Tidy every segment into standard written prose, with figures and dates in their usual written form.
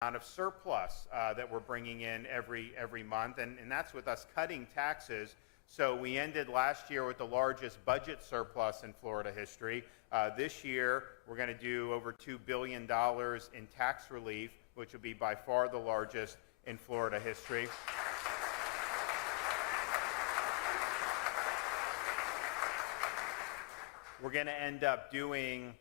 of surplus that we're bringing in every month, and that's with us cutting taxes. So we ended last year with the largest budget surplus in Florida history. This year, we're going to do over $2 billion in tax relief, which will be by far the largest in Florida history. We're going to end up doing,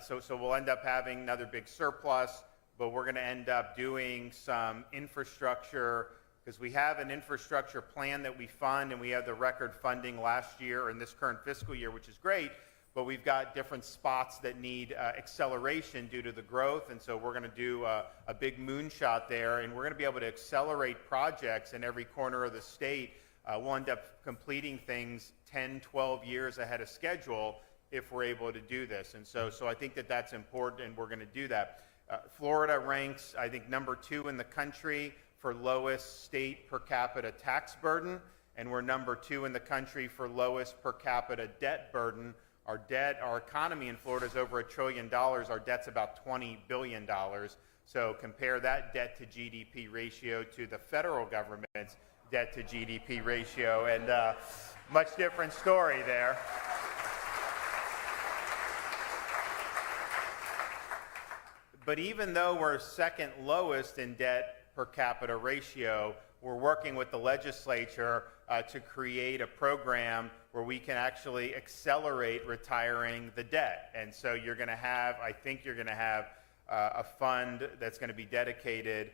so we'll end up having another big surplus, but we're going to end up doing some infrastructure, because we have an infrastructure plan that we fund, and we have the record funding last year and this current fiscal year, which is great, but we've got different spots that need acceleration due to the growth, and so we're going to do a big moonshot there, and we're going to be able to accelerate projects in every corner of the state. We'll end up completing things 10, 12 years ahead of schedule if we're able to do this, and so I think that that's important, and we're going to do that. Florida ranks, I think, number 2 in the country for lowest state per capita tax burden, and we're number 2 in the country for lowest per capita debt burden. Our economy in Florida is over $1 trillion. Our debt's about $20 billion. So compare that debt to GDP ratio to the federal government's debt to GDP ratio, and much different story there. But even though we're second lowest in debt per capita ratio, we're working with the legislature to create a program where we can actually accelerate retiring the debt. And so you're going to have, I think you're going to have a fund that's going to be dedicated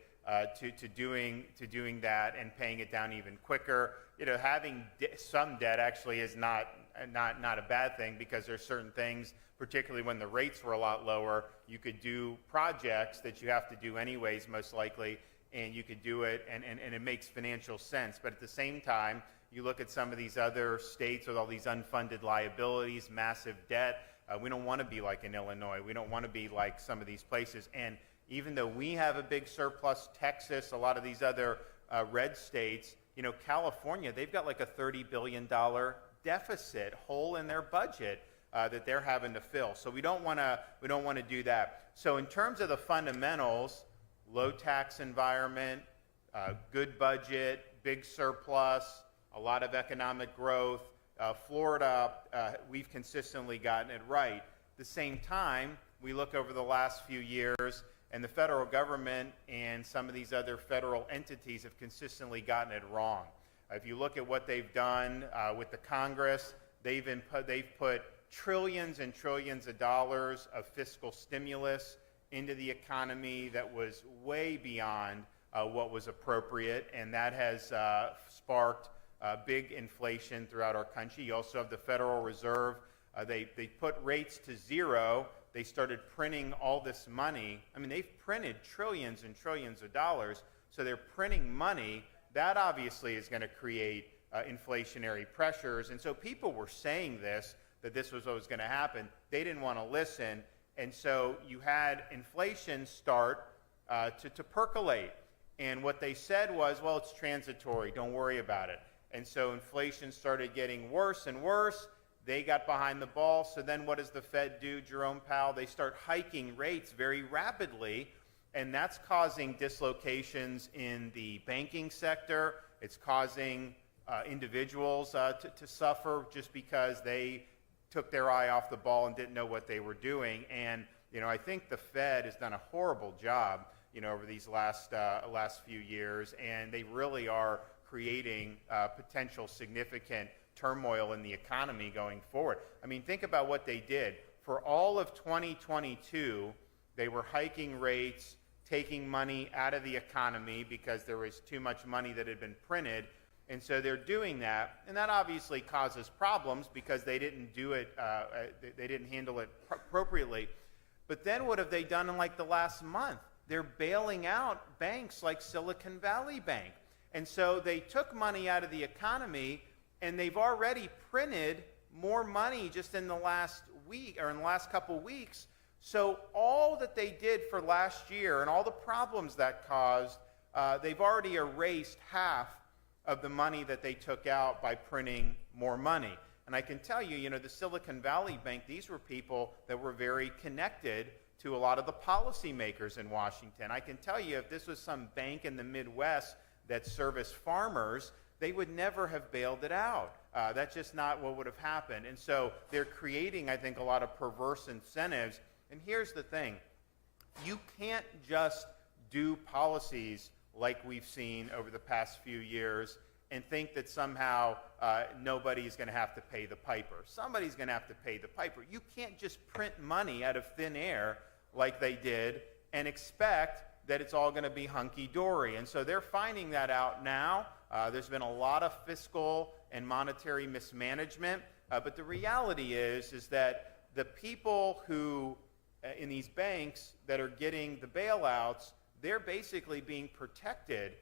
to doing that and paying it down even quicker. You know, having some debt actually is not a bad thing, because there's certain things, particularly when the rates were a lot lower, you could do projects that you have to do anyways, most likely, and you could do it, and it makes financial sense. But at the same time, you look at some of these other states with all these unfunded liabilities, massive debt. We don't want to be like in Illinois. We don't want to be like some of these places. And even though we have a big surplus, Texas, a lot of these other red states, you know, California, they've got like a $30 billion deficit hole in their budget that they're having to fill. So we don't want to do that. So in terms of the fundamentals, low tax environment, good budget, big surplus, a lot of economic growth. Florida, we've consistently gotten it right. At the same time, we look over the last few years, and the federal government and some of these other federal entities have consistently gotten it wrong. If you look at what they've done with the Congress, they've put trillions and trillions of dollars of fiscal stimulus into the economy that was way beyond what was appropriate, and that has sparked big inflation throughout our country. You also have the Federal Reserve. They put rates to zero. They started printing all this money. I mean, they've printed trillions and trillions of dollars, so they're printing money. That obviously is going to create inflationary pressures, and so people were saying that this was what was going to happen. They didn't want to listen, and so you had inflation start to percolate, and what they said was, well, it's transitory, don't worry about it. And so inflation started getting worse and worse. They got behind the ball. So then what does the Fed do, Jerome Powell? They start hiking rates very rapidly, and that's causing dislocations in the banking sector. It's causing individuals to suffer just because they took their eye off the ball and didn't know what they were doing. And you know, I think the Fed has done a horrible job, you know, over these last few years, and they really are creating potential significant turmoil in the economy going forward. I mean, think about what they did. For all of 2022, they were hiking rates, taking money out of the economy because there was too much money that had been printed. And so they're doing that, and that obviously causes problems because they didn't do it, they didn't handle it appropriately. But then what have they done in like the last month? They're bailing out banks like Silicon Valley Bank. And so they took money out of the economy, and they've already printed more money just in the last week or in the last couple weeks. So all that they did for last year and all the problems that caused, they've already erased half of the money that they took out by printing more money. And I can tell you, you know, the Silicon Valley Bank, these were people that were very connected to a lot of the policymakers in Washington. I can tell you, if this was some bank in the Midwest that serviced farmers, they would never have bailed it out. That's just not what would have happened. And so they're creating, I think, a lot of perverse incentives. And here's the thing. You can't just do policies like we've seen over the past few years and think that somehow nobody's going to have to pay the piper. Somebody's going to have to pay the piper. You can't just print money out of thin air like they did and expect that it's all going to be hunky-dory. And so they're finding that out now. There's been a lot of fiscal and monetary mismanagement. But the reality is that the people who, in these banks that are getting the bailouts, they're basically being protected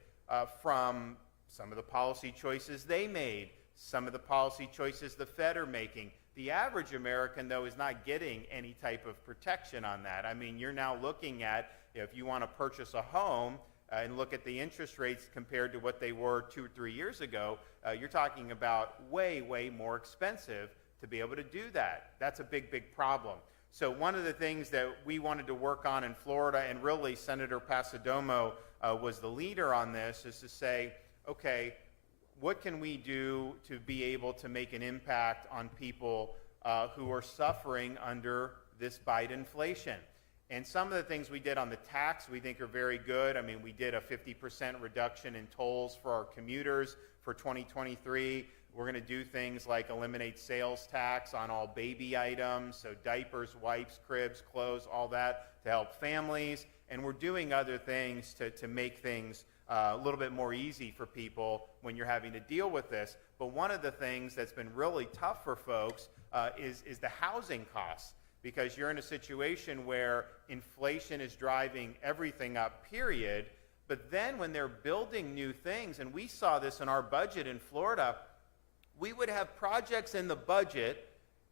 from some of the policy choices they made, some of the policy choices the Fed are making. The average American, though, is not getting any type of protection on that. I mean, you're now looking at, if you want to purchase a home and look at the interest rates compared to what they were 2 or 3 years ago, you're talking about way, way more expensive to be able to do that. That's a big, big problem. So one of the things that we wanted to work on in Florida, and really Senator Pasadomo was the leader on this, is to say, okay, what can we do to be able to make an impact on people who are suffering under this Bidenflation? And some of the things we did on the tax we think are very good. I mean, we did a 50% reduction in tolls for our commuters for 2023. We're going to do things like eliminate sales tax on all baby items, so diapers, wipes, cribs, clothes, all that to help families. And we're doing other things to make things a little bit more easy for people when you're having to deal with this. But one of the things that's been really tough for folks is the housing costs, because you're in a situation where inflation is driving everything up, period. But then when they're building new things, and we saw this in our budget in Florida, we would have projects in the budget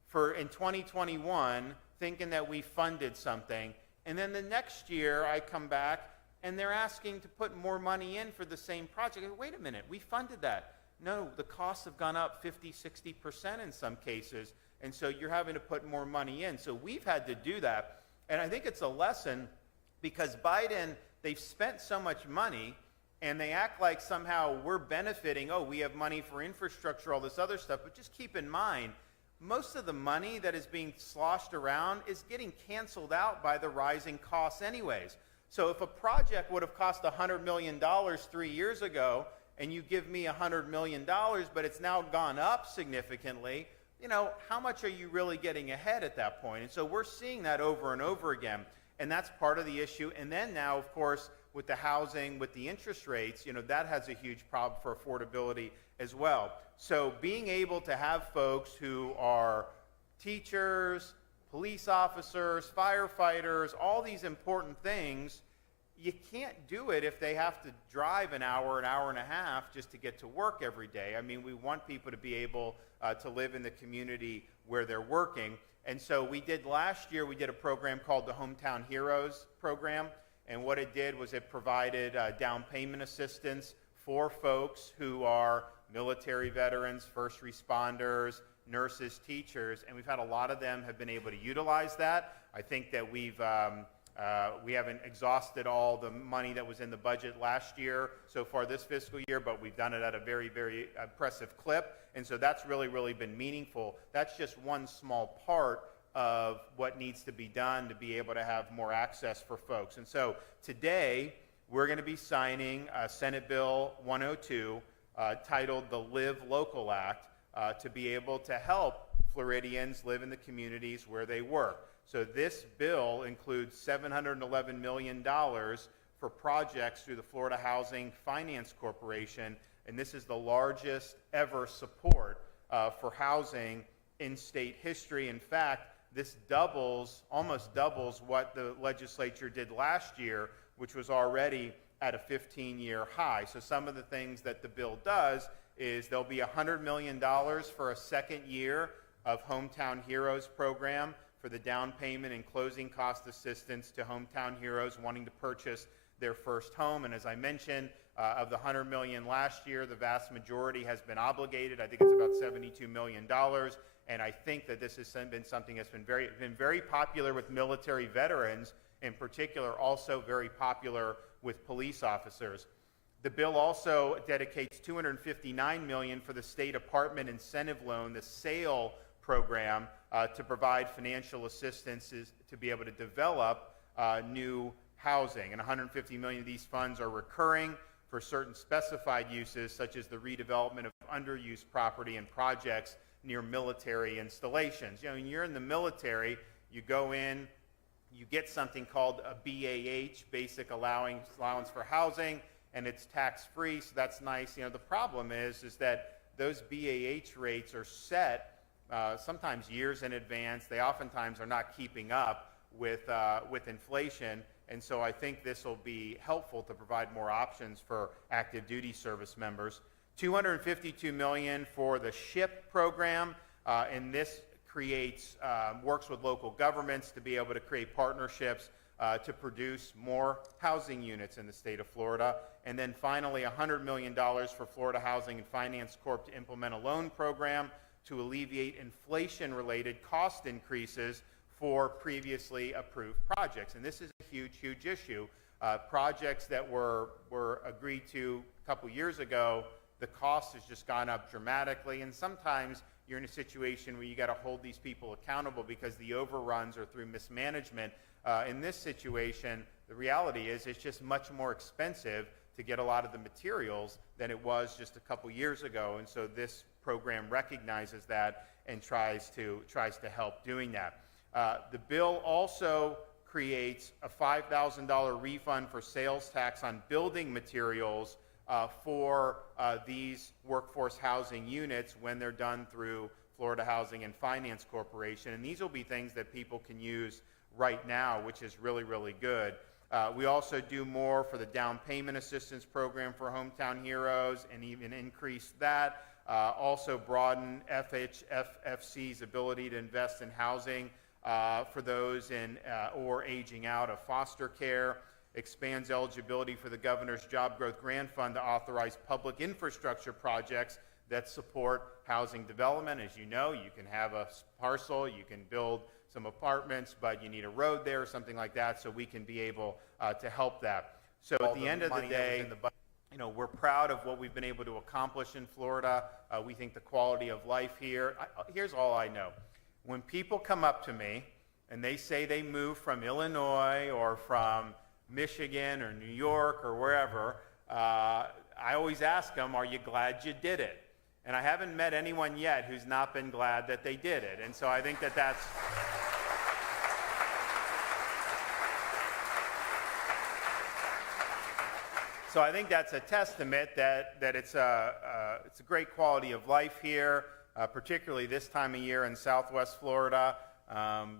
for in 2021 thinking that we funded something, and then the next year I come back and they're asking to put more money in for the same project. Wait a minute, we funded that. No, the costs have gone up 50, 60% in some cases, and so you're having to put more money in. So we've had to do that, and I think it's a lesson, because Biden, they've spent so much money, and they act like somehow we're benefiting. Oh, we have money for infrastructure, all this other stuff. But just keep in mind, most of the money that is being sloshed around is getting canceled out by the rising costs anyways. So if a project would have cost $100 million 3 years ago, and you give me $100 million, but it's now gone up significantly, you know, how much are you really getting ahead at that point? And so we're seeing that over and over again. And that's part of the issue. And then now, of course, with the housing, with the interest rates, you know, that has a huge problem for affordability as well. So being able to have folks who are teachers, police officers, firefighters, all these important things, you can't do it if they have to drive an hour and a half just to get to work every day. I mean, we want people to be able to live in the community where they're working. And so we did last year, we did a program called the Hometown Heroes program. And what it did was it provided down payment assistance for folks who are military veterans, first responders, nurses, teachers, and we've had a lot of them have been able to utilize that. I think that we haven't exhausted all the money that was in the budget last year so far this fiscal year, but we've done it at a very, very impressive clip. And so that's really, really been meaningful. That's just one small part of what needs to be done to be able to have more access for folks. And so today we're going to be signing Senate Bill 102 titled the Live Local Act to be able to help Floridians live in the communities where they work. So this bill includes $711 million for projects through the Florida Housing Finance Corporation, and this is the largest ever support for housing in state history. In fact, this almost doubles what the legislature did last year, which was already at a 15-year high. So some of the things that the bill does is there'll be $100 million for a second year of Hometown Heroes program for the down payment and closing cost assistance to hometown heroes wanting to purchase their first home. And as I mentioned, of the $100 million last year, the vast majority has been obligated. I think it's about $72 million. And I think that this has been something that's been very popular with military veterans, in particular, also very popular with police officers. The bill also dedicates $259 million for the State Apartment Incentive Loan, the SAIL program, to provide financial assistance to be able to develop new housing. And $150 million of these funds are recurring for certain specified uses, such as the redevelopment of underused property and projects near military installations. You know, when you're in the military, you go in, you get something called a BAH, Basic Allowance for Housing, and it's tax-free, so that's nice. You know, the problem is that those BAH rates are set sometimes years in advance. They oftentimes are not keeping up with inflation, and so I think this will be helpful to provide more options for active duty service members. $252 million for the SHIP program, and this works with local governments to be able to create partnerships to produce more housing units in the state of Florida. And then finally, $100 million for Florida Housing and Finance Corp to implement a loan program to alleviate inflation-related cost increases for previously approved projects. And this is a huge, huge issue. Projects that were agreed to a couple years ago, the cost has just gone up dramatically, and sometimes you're in a situation where you got to hold these people accountable because the overruns are through mismanagement. In this situation, the reality is it's just much more expensive to get a lot of the materials than it was just a couple years ago, and so this program recognizes that and tries to help doing that. The bill also creates a $5,000 refund for sales tax on building materials for these workforce housing units when they're done through Florida Housing and Finance Corporation. And these will be things that people can use right now, which is really, really good. We also do more for the down payment assistance program for Hometown Heroes and even increase that. Also broaden FHFFC's ability to invest in housing for those in or aging out of foster care. Expands eligibility for the Governor's Job Growth Grant Fund to authorize public infrastructure projects that support housing development. As you know, you can have a parcel, you can build some apartments, but you need a road there or something like that, so we can be able to help that. So at the end of the day, you know, we're proud of what we've been able to accomplish in Florida. We think the quality of life here, here's all I know. When people come up to me and they say they moved from Illinois or from Michigan or New York or wherever, I always ask them, are you glad you did it? And I haven't met anyone yet who's not been glad that they did it. And so I think that that's... So I think that's a testament that it's a great quality of life here, particularly this time of year in Southwest Florida.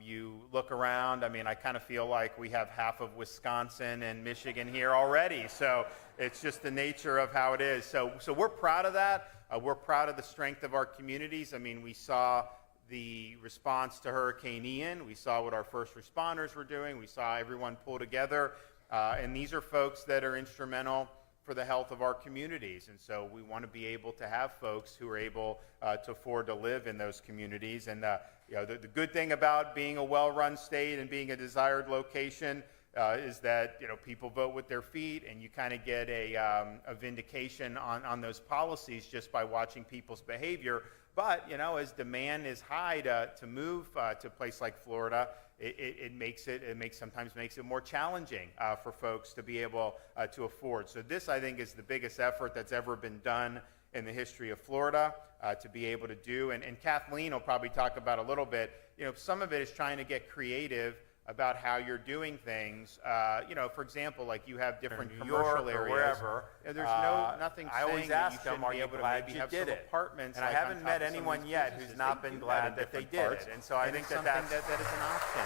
You look around, I mean, I kind of feel like we have half of Wisconsin and Michigan here already. So it's just the nature of how it is. So we're proud of that. We're proud of the strength of our communities. I mean, we saw the response to Hurricane Ian. We saw what our first responders were doing. We saw everyone pull together. And these are folks that are instrumental for the health of our communities. And so we want to be able to have folks who are able to afford to live in those communities. And you know, the good thing about being a well-run state and being a desired location is that, you know, people vote with their feet, and you kind of get a vindication on those policies just by watching people's behavior. But, you know, as demand is high to move to a place like Florida, it sometimes makes it more challenging for folks to be able to afford. So this, I think, is the biggest effort that's ever been done in the history of Florida to be able to do. And Kathleen will probably talk about a little bit. You know, some of it is trying to get creative about how you're doing things. You know, for example, like you have different commercial areas. Wherever. And there's nothing I always saying that ask you them, shouldn't are be you able to glad maybe you have did some it? apartments. And I like haven't on top met of some anyone of these yet businesses. who's not They been do glad in that they different did parts. it. And so I think it's that something that is an option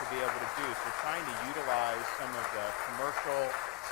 to be able to do. So trying to utilize some of the commercial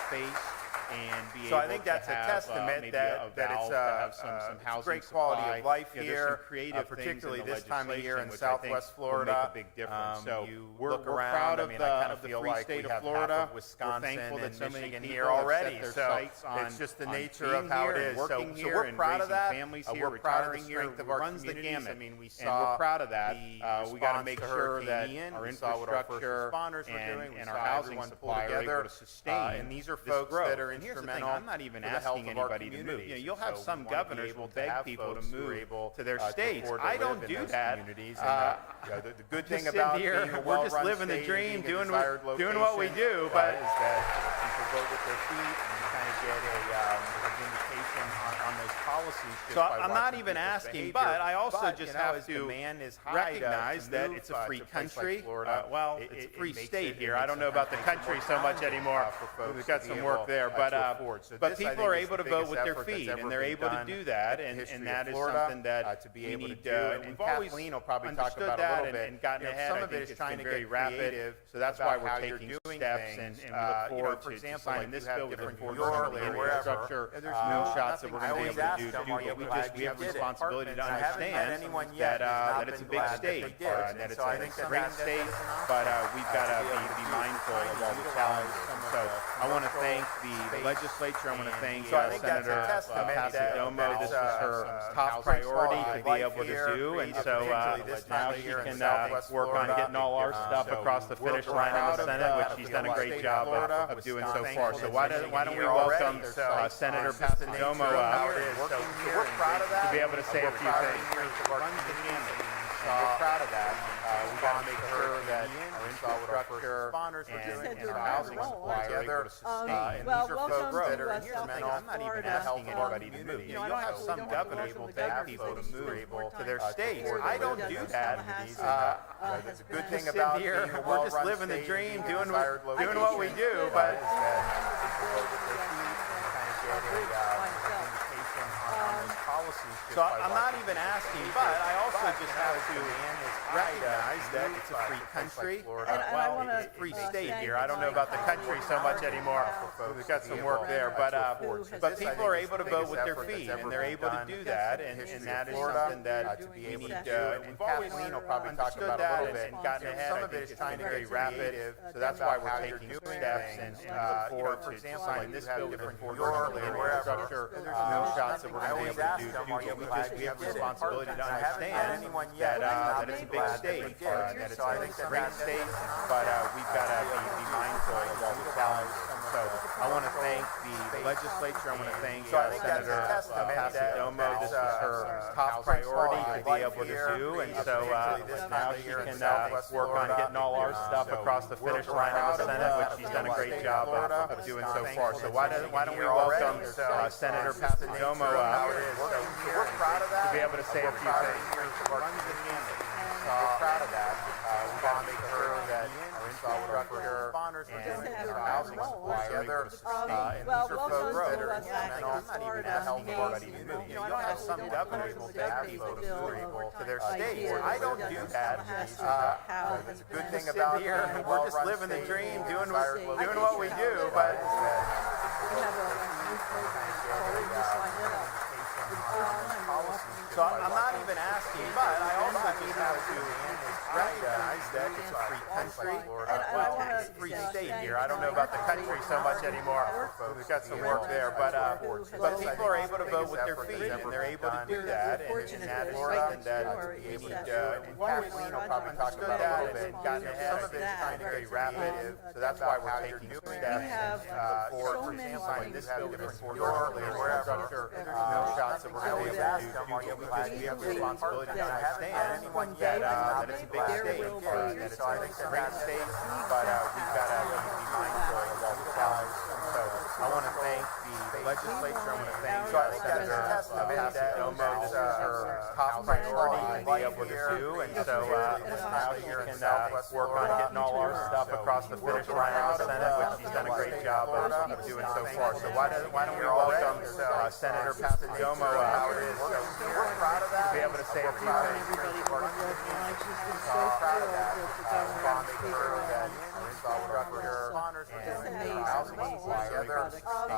space and be So able I think to that's a have testament maybe that a it's valve to have some it's housing great quality supply. of life There's here, some creative particularly things in the this time of year in legislation, which I think Southwest will Florida. make a big difference. So You we're look around. proud of I mean, the, I kind of of the feel free like state we of have Florida. half of We're Wisconsin thankful that and so many Michigan people here have already. set their So sights on it's just the on nature being of how it here is. and working So here we're and proud of raising that. families here, We're proud of the retiring here, strength of our runs the communities. gamut. I mean, we And saw we're proud of that. the We got to response make to sure that Hurricane Ian. our We saw what our first infrastructure responders were doing. We and saw our housing everyone pull supply are able together. to sustain And these are this folks growth. that are And here's the thing, instrumental I'm not even for the health asking of our anybody to move. communities. You know, you'll have So some we wanna be governors able will to beg have people to folks who are move able, to their to states. afford to I don't live in do those that. communities. And, the good thing Just about sit here, being a we're just well-run living the state and dream, being a doing desired doing what we location, do, but is that people vote with their feet and you kind of get a vindication on those policies. Just So by I'm not watching even people's asking, behavior. but I also But, just you know, have as to demand is high recognize to that move, it's a free to a place like country. Florida, Well, it- it's a it free makes state it- here. it I don't makes know it about the more country so much challenging, anymore. for folks We've got to some be work able, there, to but afford. So but this, I people think, are is able the to vote biggest with their effort that's feet, ever and they're been able to done do that, in the and history of that is Florida, something that to be we able need. to do. And We've always Kathleen will probably talk understood about a that little bit. and gotten ahead. Some I of it think is it's trying been to very get rapid. creative. So that's why about we're how you're taking doing steps, things. and we look forward for to example, signing like this you have bill with different different Yorley or infrastructure, wherever, there's no shots that we're going to be able to do. them, are you We glad just you have did it? responsibility to I haven't met understand anyone yet that who's not that it's a been big glad that state, they did. and that And it's so I a think that great that state, is an but option, we've got to to be mindful of all the utilize challenges. some of So the I want to thank commercial the legislature. I want to thank So I think that's a Senator testament Passidomo. that This it's, was her some top housing priority to quality be life able to here, do, and so particularly this time now of she year in can Southwest work on Florida. getting all our stuff So across the we're finish line in proud the of Senate, the- which she's done a great state job Florida, of doing so Wisconsin, far. So why don't we Michigan welcome already. So Senator it's just the Passidomo nature of how up it is. So to we're proud of that. be able to say a few things. Runs the gamut. We're proud of that. We got to make sure that our infrastructure and our housing supply are able to sustain. And Well, these are welcome folks that to are Southwest instrumental. I'm not even Florida. asking anybody to move. You know, You'll have some governors able will to have have people to people move to their their states. states. I don't do Douglas, that. Tallahassee, The good has thing been- about Sit here, being a we're just well-run living the state dream, and doing desired what location, we do, is but that people vote with their feet and kind of get a indication on those policies. just So by I'm not watching even people's asking, behavior. but I also But, just you know, have as to demand is high, recognize that move it's a by free a place like country. Florida. And I Well, wanna, it's a free uh, state thank here. I don't know my about the country so much colleague, anymore. folks We've got to some be work able there, to but afford. So but this, I people think, are is able the to vote biggest with their effort feet, that's and ever they're been able to done do in that, the and history that of is Florida, something that to be we able need to do. And we've always Kathleen will probably talk understood about a that little bit. and gotten ahead. Some I of think it is it's trying been to very get rapid, creative. so that's why we're how taking you're doing steps, things. and look forward For to example, signing like this you have bill with different different Yorley or wherever. infrastructure, There's no shots that we're I going to always be able ask to do. them, are you We glad have you did it? responsibility to I haven't met understand anyone yet that it's a big glad that state, they did. that it's So I think a that great that's state, an but we've got to be mindful of all the challenges. So I want to thank the legislature. I want to thank So I think that's a Senator testament Passidomo. that This is her top housing priority to be quality able to here, do, and so particularly this now time of she year in can Southwest work on Florida. getting all our stuff So across the we're finish line in proud the of Senate, the- which she's done a great state job Florida. of doing so Thankful far. So that why so don't many we here already. welcome So Senator it's just the nature Passidomo of how it is. So we're proud of that. to be able to say a few things. Runs the gamut. We're proud of that. We got to make sure that our infrastructure and our housing supply are able to sustain. And well, these are welcome folks to that are West instrumental. I'm not even Florida. helping anybody to move. You know, You'll have some governors will have people to move to their states. I don't do that. It's a good thing about here. being a We're just well-run living the state dream, and doing desired doing what we do, but We have a new program called We Sign It Up. so I'm not even asking, but I also just have to recognize that it's a free country. And I Well, wanna, it's a free uh, state thank here. I don't know about the country so much anymore. We've got some work there, but people are able to vote with their feet, and they're able to do that, and that is something that we need to. And Kathleen will probably talk about a little bit. Gotten ahead. Some of it is trying to be very rapid, so that's why we're taking steps. We have For so many example, like things this bill, different different Yorley or wherever. No shots that we're going to be able to do. We have responsibility to understand that it's a big state, that it's a great state, but we've got to be mindful of all the challenges. So I want to thank the legislature. I want to thank Senator Passidomo. This is her top priority to be able to do, and so now she can work on getting all our stuff across the finish line in the Senate, which she's done a great job of doing so far. So why don't we welcome Senator Passidomo to be able to say a few things. everybody who was recognized has been so thrilled that the governor and speaker and all of our sponsors and amazing product.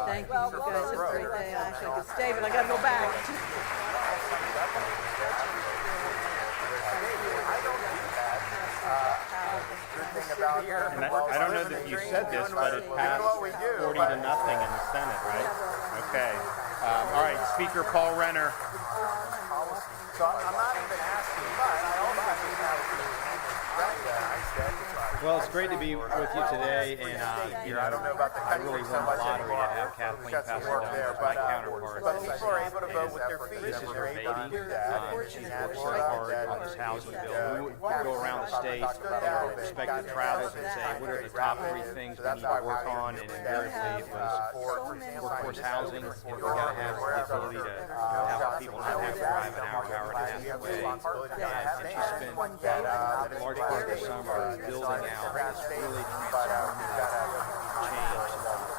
Thank you. You guys have a great day. I think it's David. I gotta go back. And I don't know that you said this, but it passed 40 to nothing in the Senate, right? Okay. All right, Speaker Paul Renner. So I'm not even asking, but I also think that Well, it's great to be with you today, and I don't know about the I really won the lottery to have Kathleen pass it down as my counterpart. but people are able to vote with their feet. This is her baby. She's worked so hard on this housing bill. We go around the state, respective tribes, and say, what are the top 3 things we need to work on? And invariably, it was workforce housing, and we got to have the ability to have people not have to drive an hour and a half away. And she spent a large part of the summer building out this really transformative change.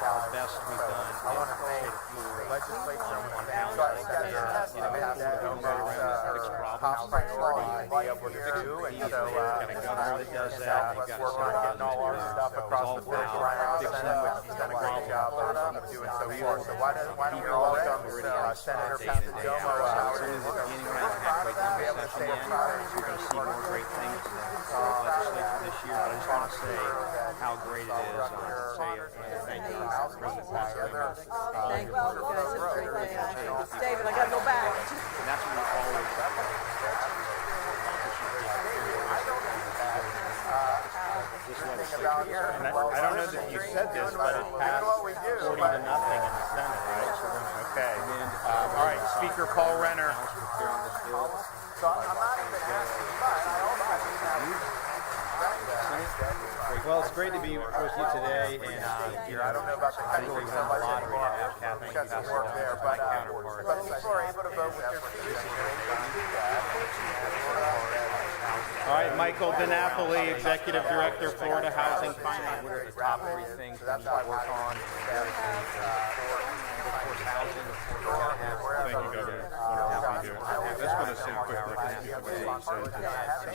The best we've done in the state of Florida on housing. And, we go around and fix problems. We've got a governor that does that. We've got a senator that does that. It's all about fixing the problem. People already on Senator day in and day out. So as soon as it's beginning around halfway through the session ends, you're going to see more great things in the legislature this year. But I just want to say how great it is to say thank you, President Pastor. Thank you. You guys have a great day. I think it's David. I gotta go back. And that's what we always And I don't know that you said this, but it passed 40 to nothing in the Senate, right? Okay. All right, Speaker Paul Renner. So I'm not even asking, but I also think that Well, it's great to be with you today, and I don't know about the I really won the lottery to have Kathleen pass it down as my counterpart. but people are able to vote with their feet. All right, Michael DiNapoli, Executive Director, Florida Housing Finance. What are the top 3 things we need to work on? Workforce housing. Thank you, Governor. Wonderful to be here. I just want to say quickly, thank you for what you said. She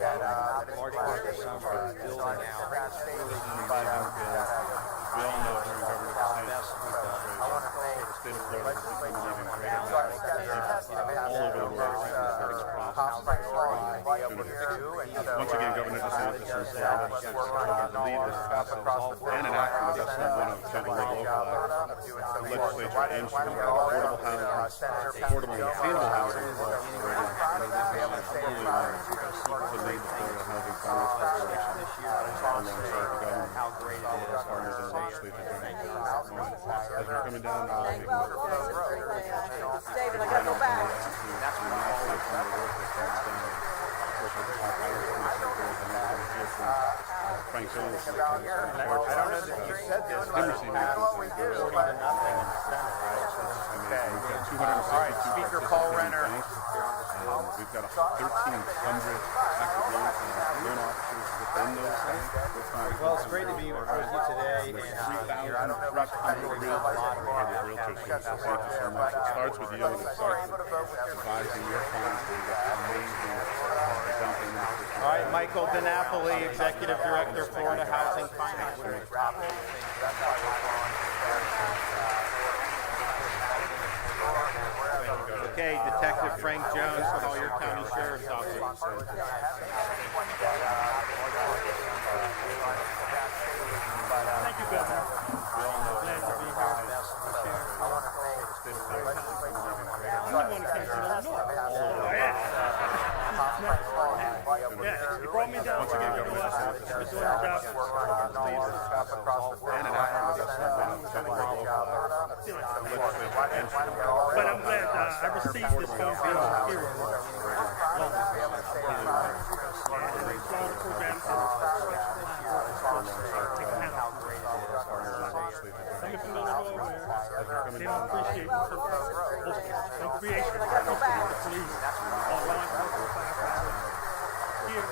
spent a large part of the summer building out this really transformative We all know during Governor DeSantis, we've done. the state of Florida has become an even greater all over the world to fix problems. Once again, Governor DeSantis is the lead this process and an actor of this one of Federal Local Act. The legislature aims to provide affordable housing, affordable and attainable housing for all Floridians. And this is fully aligned to lead the Florida Housing Finance Corporation alongside the government, How great it is. partners in the legislature during this moment. As we're coming down, Thank you. You guys have a great day. I think it's David. I gotta go back. That's what we always do. Frank Jones, I don't know that you said this, but it passed 40 to nothing in the Senate, right? Okay. All right, Speaker Paul Renner. We've got 1,300 active loan officers within those banks. Well, it's great to be with you today, and 3,000 realtors. So thank you so much. It starts with you, and it starts with advising your clients. We've got amazing down payment. All right, Michael DiNapoli, Executive Director, Florida Housing Finance. Okay, Detective Frank Jones, Collier County Sheriff's Office. Thank you, Governor. Glad to be here. I'm the one that came from Illinois. Yeah, it brought me down. Once again, Governor DeSantis I've been doing the job. and an actor of this one of Federal Local Act. The legislature aims to provide But I'm glad I received this phone bill here. Programs coming from Illinois where they don't appreciate the creation of the police or law enforcement firefighters here.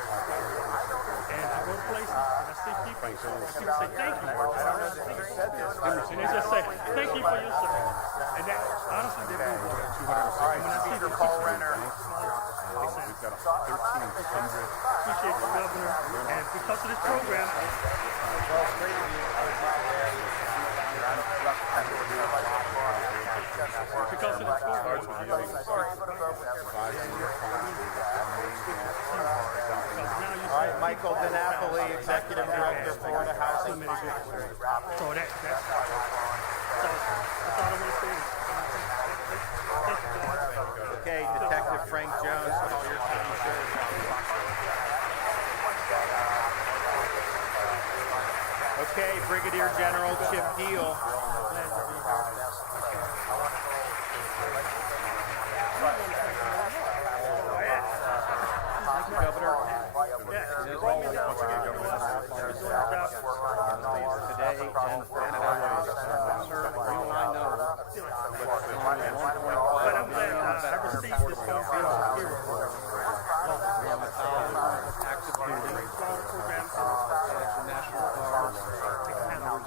And I go to places and I see people say thank you. And they just say thank you for your service. And that honestly they do work. When I see the Paul Renner. they say We've got 1,300 appreciate the governor, and because of this program, well, it's great to be with you today. Michael DiNapoli, Executive Director, Florida Housing Finance. So that's all I want to say. Thank you, guys. Okay, Detective Frank Jones, with all your county sheriff's officers. Okay, Brigadier General Chip Deal. Governor. Today and always, sir, you and I know But I'm glad I received this phone call here. active duty, National Guard, Reserve, and our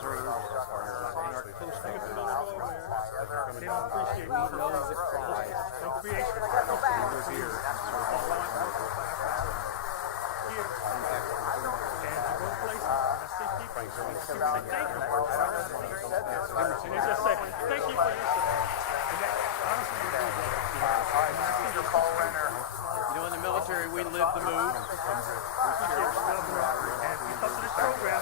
Coast Guard. They don't appreciate We know the pride no creation. and revere Here. And I go places and I see people. Thank you. And they just say, thank you for your service. And that honestly is good. You know, in the military, we live the move. And because of this program,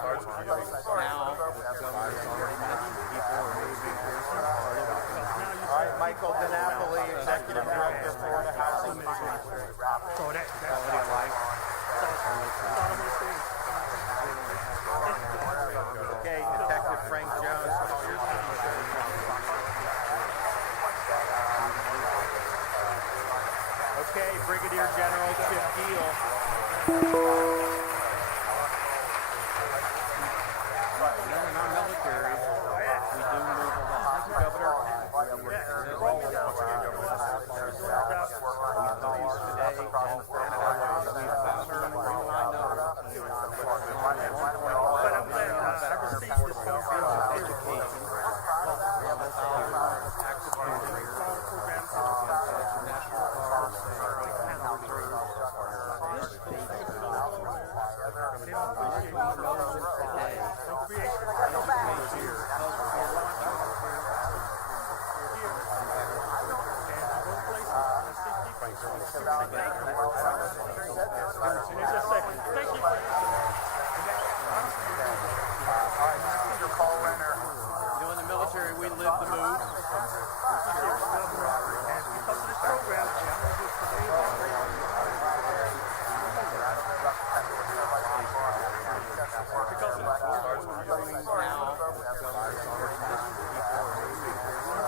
Now, the governor's already mentioned, people are moving All right, Michael DiNapoli, Executive Director, Florida Housing Finance. so that's quality of life. all I want to say. Okay, Detective Frank Jones, with all your county sheriff's officers. Okay, Brigadier General Chip Deal. You know, in our military, we do move a lot. Governor, today and always, But I'm glad I received this phone call here. education, active duty, National Guard, Reserve, this state, They don't appreciate today, no creation. here, And I go places and I see people. Thank you. And they just say, thank you for your service. And that honestly is good. you know, in the military, we live the move. And because of this program,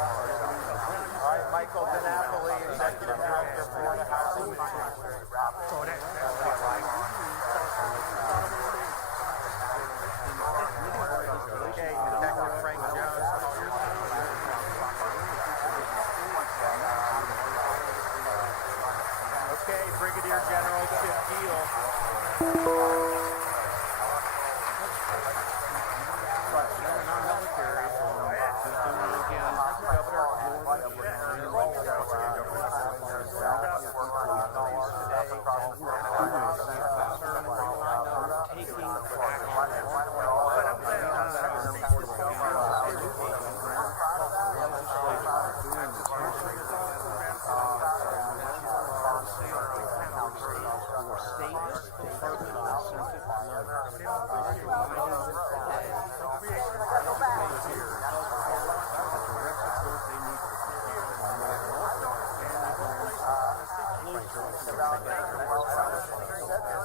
All right, Michael DiNapoli, Executive Director, Florida Housing Finance. so that's Okay, Detective Frank Jones, with all your county sheriff's officers. Okay, Brigadier General Chip Deal. In our military, we do again, Governor, taking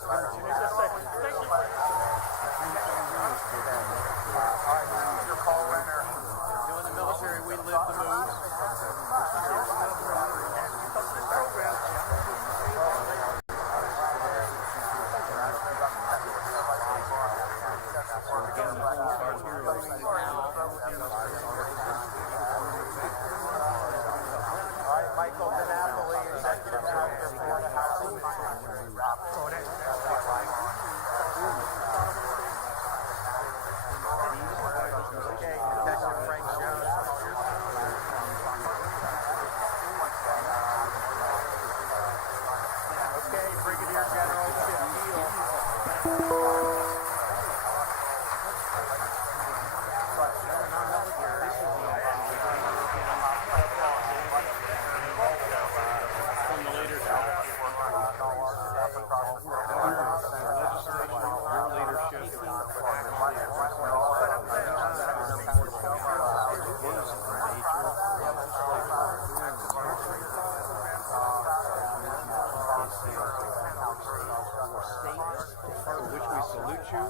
for which we salute you.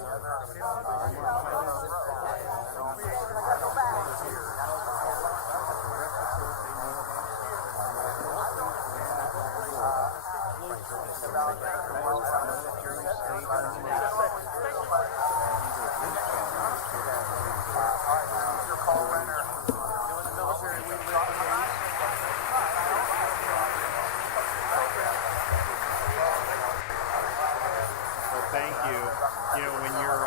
Well, thank you. You know, when you're,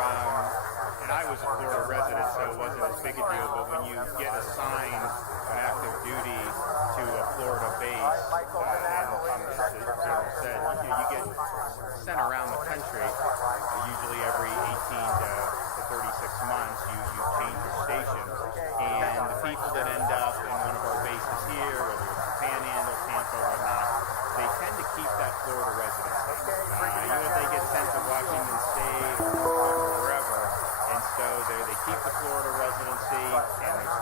and I was a Florida resident, so it wasn't as big a deal, but when you get assigned an active duty to a Florida base, and as the general said, you get sent around the country. Usually every 18 to 36 months, you change your station. And the people that end up in one of our bases here, whether it's Panhandle, Tampa, or whatnot, they tend to keep that Florida residency. Even if they get sent to Washington State or wherever, and so they keep the Florida residency, and there's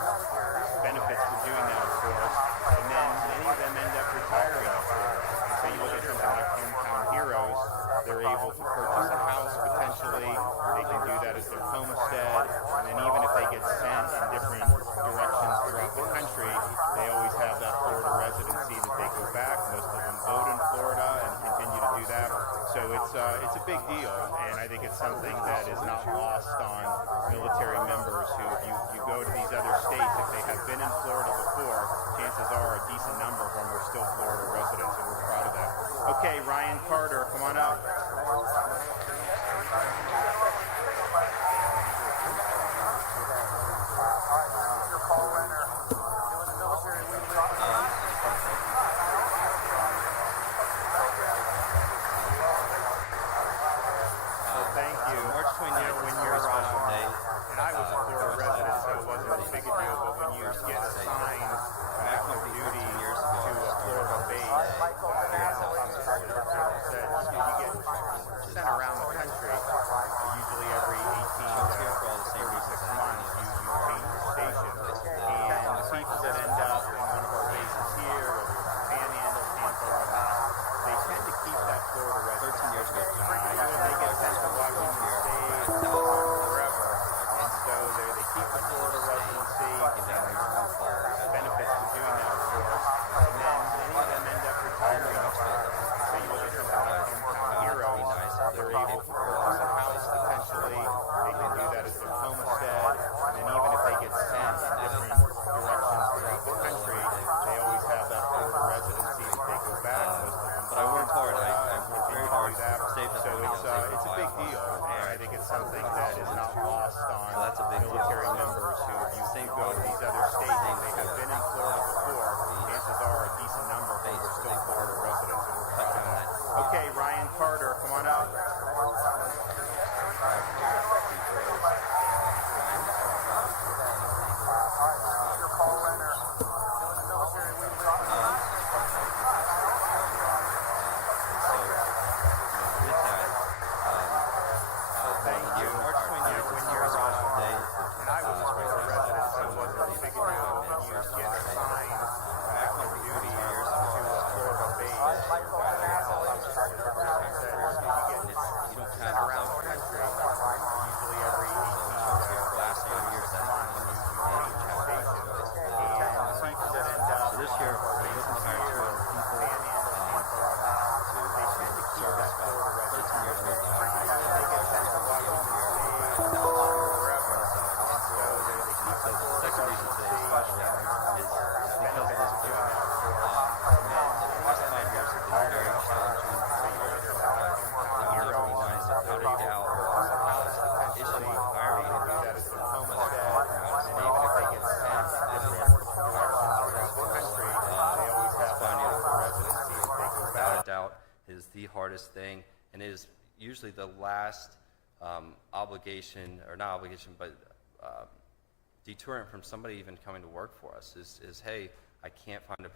benefits for doing that, of course. And then many of them end up retiring in Florida. And so you look at something like Hometown Heroes, they're able to purchase a house potentially. They can do that as their homestead. And then even if they get sent in different directions throughout the country, they always have that Florida residency that they go back. Most of them vote in Florida and continue to do that. So it's a big deal, and I think it's something that is not lost on military members who, if you go to these other states, if they have been in Florida before, chances are a decent number of them are still Florida residents, and we're proud of that. Okay, Ryan Carter, come on up. Thank you. March 29th, when you're and I was a Florida resident, so it wasn't as big a deal, but when you get assigned active duty to a Florida base, as the general said, you get sent around the country. Usually every 18 to 36 months, you change your station. And the people that end up in one of our bases here, whether it's Panhandle, Tampa, or whatnot, they tend to keep that Florida residency. 13 years ago. Even if they get sent to Washington State or wherever, and so they keep the Florida residency, and there's benefits for doing that, of course. And then many of them end up retiring in Florida. So you look at something like Hometown Heroes, they're able to purchase a house potentially. They can do that as their homestead. And then even if they get sent in different directions throughout the country, they always have that Florida residency that they go back. Most of them But I worked hard. I worked very hard. Saved up so money. it's a big deal, and I think it's something that is not lost on So that's a big deal. military members who, if you go to these other states, if they have been in Florida before, chances are a decent number of them are still Florida residents, and we're proud of that. Okay, Ryan Carter, come on up. Thank you. March 29th, when you're and I was a Florida resident, so it wasn't as big a deal, but when you get assigned active duty to a Florida base, as the general said, you get sent around the country. Usually every 18 to 36 months, you change your station. And the people that end up This year, we're looking to hire 200 people Panhandle, Tampa, or whatnot, they tend to keep that Florida residency. Even if they get sent to Washington State or wherever, and so they keep the The Florida second reason today's residency. question is because of this bill. The past 5 years have been very challenging. You recognize that without a doubt, issue of hiring and That is their homestead, and even if they get sent in different directions throughout the country, they always have that Florida residency that they go back. without a doubt is the hardest thing, and it is usually the last obligation, or not obligation, but deterrent from somebody even coming to work for us is hey, I can't find a